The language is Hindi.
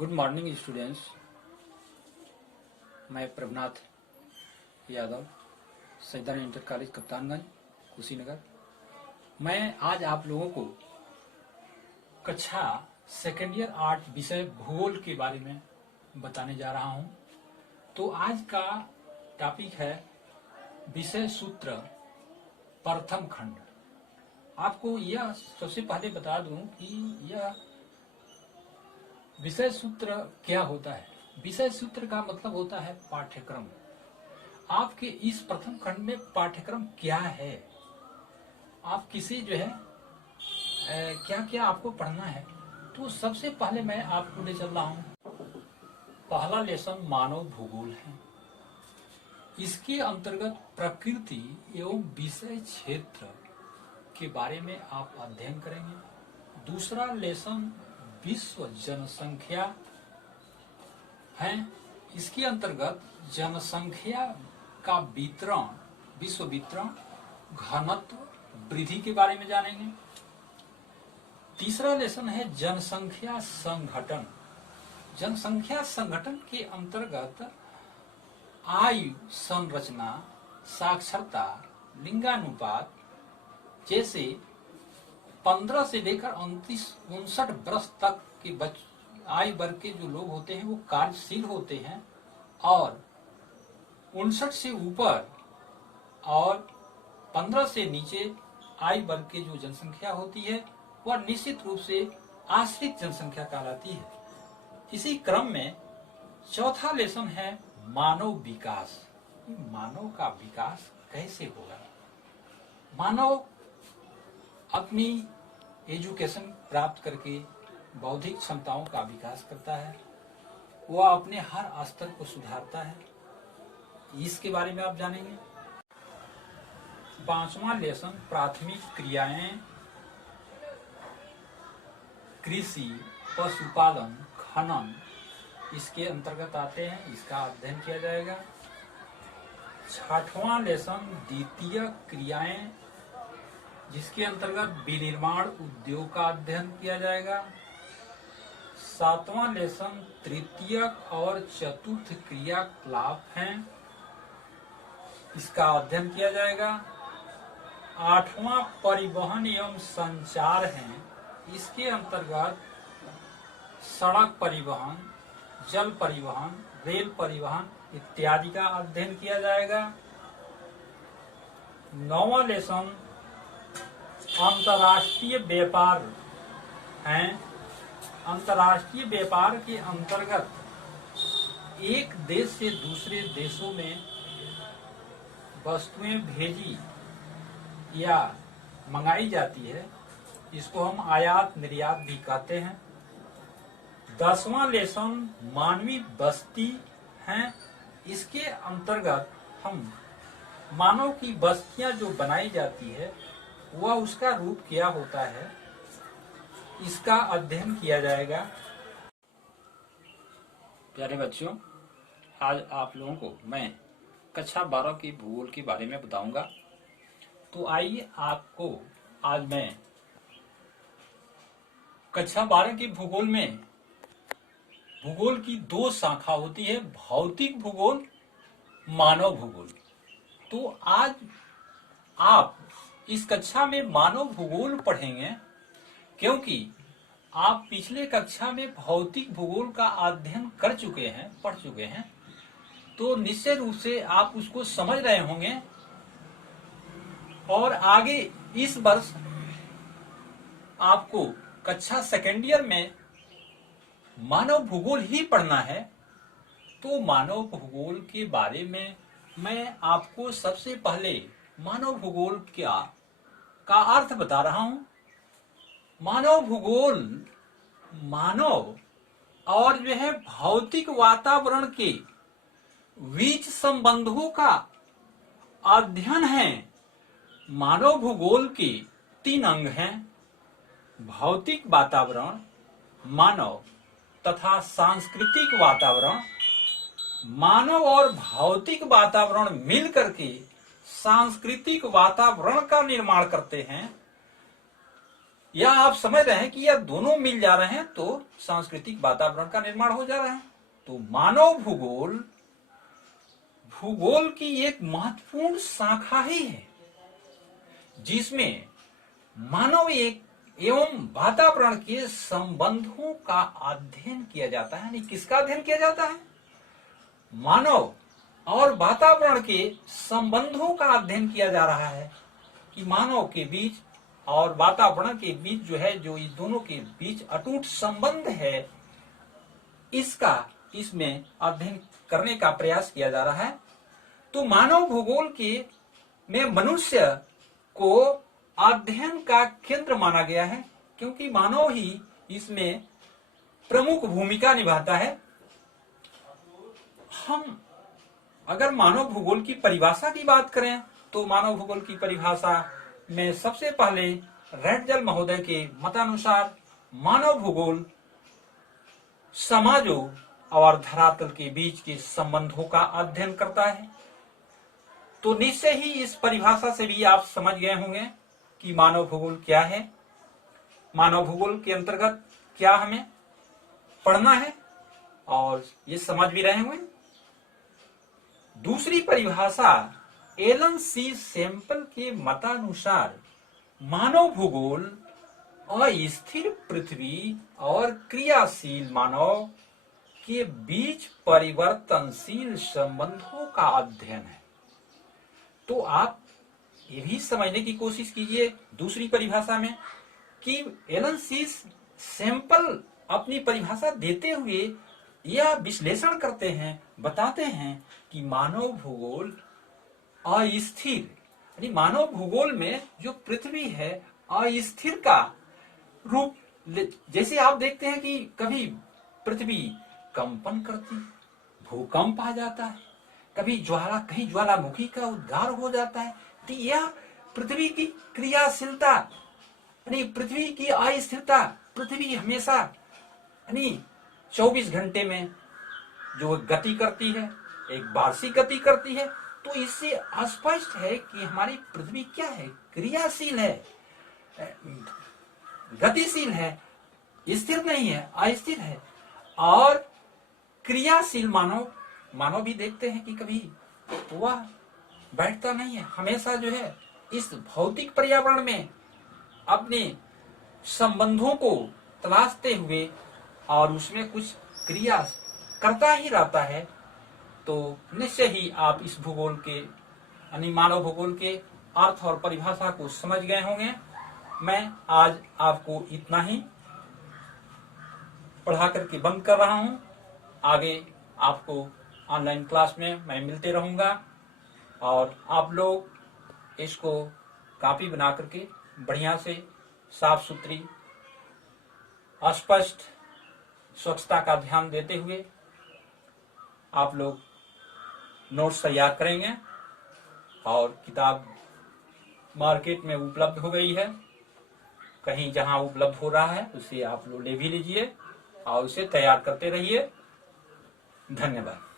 Good morning students. मैं प्रभनाथ यादव, सैदान इंटर कॉलेज कप्तानगंज, कुशीनगर। मैं आज आप लोगों को कक्षा सेकेंड ईयर आर्ट विषय भूगोल के बारे में बताने जा रहा हूं। तो आज का टॉपिक है विषय सूत्र प्रथम खंड। आपको यह सबसे पहले बता दूं कि यह विषय सूत्र क्या होता है। विषय सूत्र का मतलब होता है पाठ्यक्रम। आपके इस प्रथम खंड में पाठ्यक्रम क्या है, आप किसी क्या क्या आपको पढ़ना है। तो सबसे पहले मैं आपको ले चल रहा हूं, पहला लेसन मानव भूगोल है। इसके अंतर्गत प्रकृति एवं विषय क्षेत्र के बारे में आप अध्ययन करेंगे। दूसरा लेसन विश्व जनसंख्या है। इसके अंतर्गत जनसंख्या का वितरण, विश्व वितरण, घनत्व, वृद्धि के बारे में जानेंगे। तीसरा लेसन है जनसंख्या संगठन। जनसंख्या संगठन के अंतर्गत आयु संरचना, साक्षरता, लिंगानुपात जैसे 15 से लेकर 59 वर्ष तक के आयु वर्ग के जो लोग होते हैं वो कार्यशील होते हैं, और 59 से ऊपर और 15 से नीचे आयु वर्ग की जो जनसंख्या होती है वह निश्चित रूप से आश्रित जनसंख्या कहलाती है। इसी क्रम में चौथा लेसन है मानव विकास। मानव का विकास कैसे होगा। मानव अपनी एजुकेशन प्राप्त करके बौद्धिक क्षमताओं का विकास करता है, वह अपने हर स्तर को सुधारता है। इसके बारे में आप जानेंगे। पांचवा लेसन प्राथमिक क्रियाएं, कृषि, पशुपालन, खनन इसके अंतर्गत आते हैं, इसका अध्ययन किया जाएगा। छठवां लेसन द्वितीय क्रियाएं, जिसके अंतर्गत विनिर्माण उद्योग का अध्ययन किया जाएगा। सातवां लेसन तृतीयक और चतुर्थ क्रियाकलाप हैं, इसका अध्ययन किया जाएगा। आठवां परिवहन एवं संचार है। इसके अंतर्गत सड़क परिवहन, जल परिवहन, रेल परिवहन इत्यादि का अध्ययन किया जाएगा। नौवां लेसन अंतर्राष्ट्रीय व्यापार है। अंतर्राष्ट्रीय व्यापार के अंतर्गत एक देश से दूसरे देशों में वस्तुएं भेजी या मंगाई जाती है, इसको हम आयात निर्यात भी कहते हैं। 10वां लेसन मानवीय बस्ती है। इसके अंतर्गत हम मानव की बस्तियां जो बनाई जाती है वह उसका रूप क्या होता है, इसका अध्ययन किया जाएगा। प्यारे बच्चों, आज आप लोगों को मैं कक्षा 12 की भूगोल के बारे में बताऊंगा। तो आइए आपको आज मैं कक्षा 12 की भूगोल में भूगोल की दो शाखा होती है, भौतिक भूगोल, मानव भूगोल। तो आज आप इस कक्षा में मानव भूगोल पढ़ेंगे, क्योंकि आप पिछले कक्षा में भौतिक भूगोल का अध्ययन कर चुके हैं, पढ़ चुके हैं। तो निश्चित रूप से आप उसको समझ रहे होंगे, और आगे इस वर्ष आपको कक्षा सेकेंड ईयर में मानव भूगोल ही पढ़ना है। तो मानव भूगोल के बारे में मैं आपको सबसे पहले मानव भूगोल का अर्थ बता रहा हूं। मानव भूगोल मानव और भौतिक वातावरण के बीच संबंधों का अध्ययन है। मानव भूगोल के 3 अंग हैं, भौतिक वातावरण, मानव तथा सांस्कृतिक वातावरण। मानव और भौतिक वातावरण मिलकर के सांस्कृतिक वातावरण का निर्माण करते हैं। या आप समझ रहे हैं कि यह दोनों मिल जा रहे हैं तो सांस्कृतिक वातावरण का निर्माण हो जा रहा है। तो मानव भूगोल भूगोल की एक महत्वपूर्ण शाखा ही है, जिसमें मानव एक एवं वातावरण के संबंधों का अध्ययन किया जाता है। यानी किसका अध्ययन किया जाता है? मानव और वातावरण के संबंधों का अध्ययन किया जा रहा है कि मानव के बीच और वातावरण के बीच जो है, जो इस दोनों के बीच अटूट संबंध है, इसका इसमें अध्ययन करने का प्रयास किया जा रहा है। तो मानव भूगोल के में मनुष्य को अध्ययन का केंद्र माना गया है, क्योंकि मानव ही इसमें प्रमुख भूमिका निभाता है। हम अगर मानव भूगोल की परिभाषा की बात करें तो मानव भूगोल की परिभाषा में सबसे पहले रेटजल महोदय के मतानुसार मानव भूगोल समाजों और धरातल के बीच के संबंधों का अध्ययन करता है। तो निश्चय ही इस परिभाषा से भी आप समझ गए होंगे कि मानव भूगोल क्या है, मानव भूगोल के अंतर्गत क्या हमें पढ़ना है, और ये समझ भी रहे होंगे। दूसरी परिभाषा एलन सी सैंपल के मतानुसार मानव भूगोल अस्थिर पृथ्वी और क्रियाशील मानव के बीच परिवर्तनशील संबंधों का अध्ययन है। तो आप ये भी समझने की कोशिश कीजिए दूसरी परिभाषा में कि एलन सी सैंपल अपनी परिभाषा देते हुए यह विश्लेषण करते हैं, बताते हैं कि मानव भूगोल अस्थिर, यानी मानव भूगोल में जो पृथ्वी है अस्थिर का रूप, जैसे आप देखते हैं कि कभी पृथ्वी कंपन करती, भूकंप आ जाता है, कभी कहीं ज्वालामुखी का उद्गार हो जाता है। तो यह पृथ्वी की क्रियाशीलता, यानी पृथ्वी की अस्थिरता, पृथ्वी हमेशा यानी 24 घंटे में जो गति करती है, एक वार्षिक गति करती है। तो इससे स्पष्ट है कि हमारी पृथ्वी क्या है? क्रियाशील है, गतिशील है, स्थिर नहीं है, अस्थिर है। और क्रियाशील मानव भी देखते हैं कि कभी वह बैठता नहीं है, हमेशा जो है इस भौतिक पर्यावरण में अपने संबंधों को तलाशते हुए और उसमें कुछ क्रिया करता ही रहता है। तो निश्चय ही आप इस भूगोल के यानी मानव भूगोल के अर्थ और परिभाषा को समझ गए होंगे। मैं आज आपको इतना ही पढ़ा करके बंद कर रहा हूं। आगे आपको ऑनलाइन क्लास में मैं मिलते रहूंगा, और आप लोग इसको कॉपी बना करके बढ़िया से साफ सुथरी स्पष्ट स्वच्छता का ध्यान देते हुए आप लोग नोट्स तैयार करेंगे। और किताब मार्केट में उपलब्ध हो गई है, कहीं जहां उपलब्ध हो रहा है उसे आप लोग ले भी लीजिए और उसे तैयार करते रहिए। धन्यवाद।